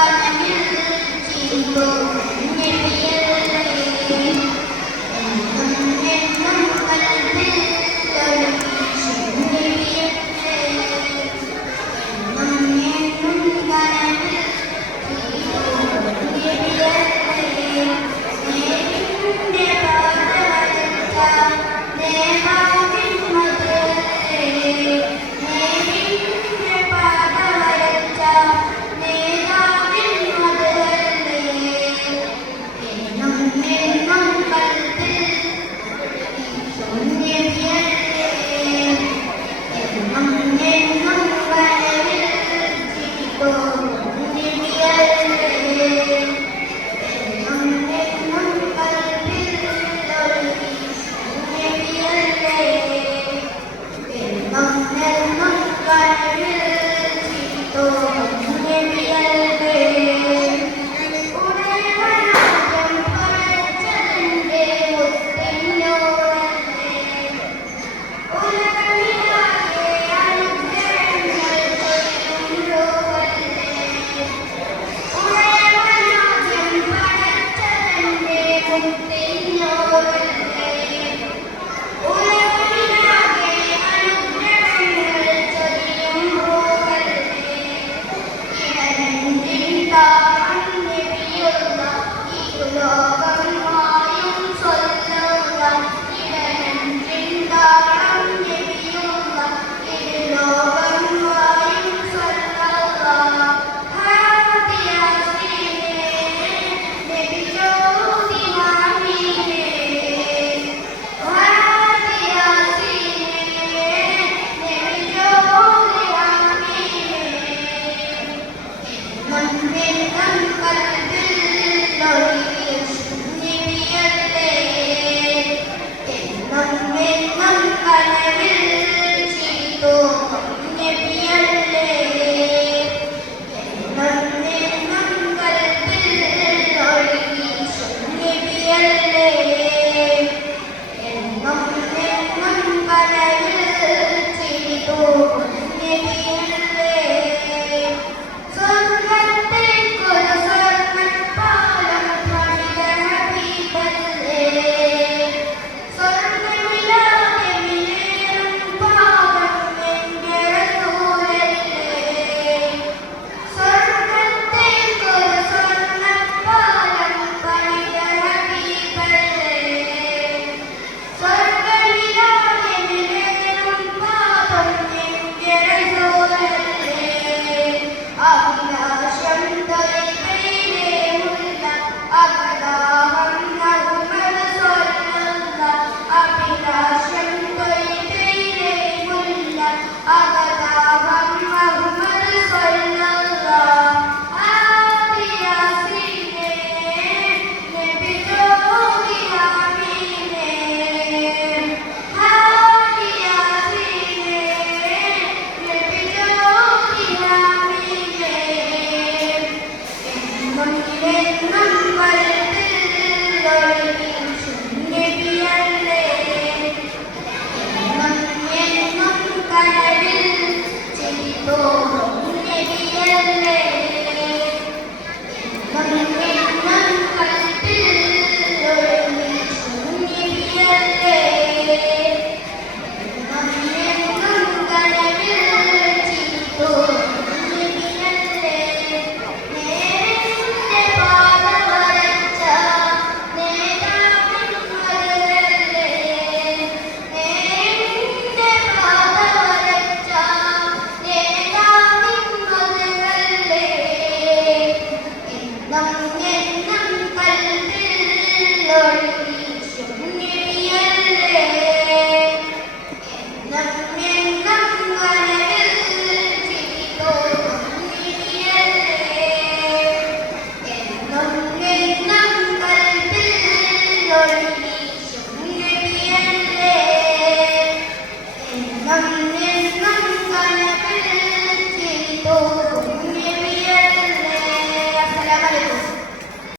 God and அன்பேகம் கலந்து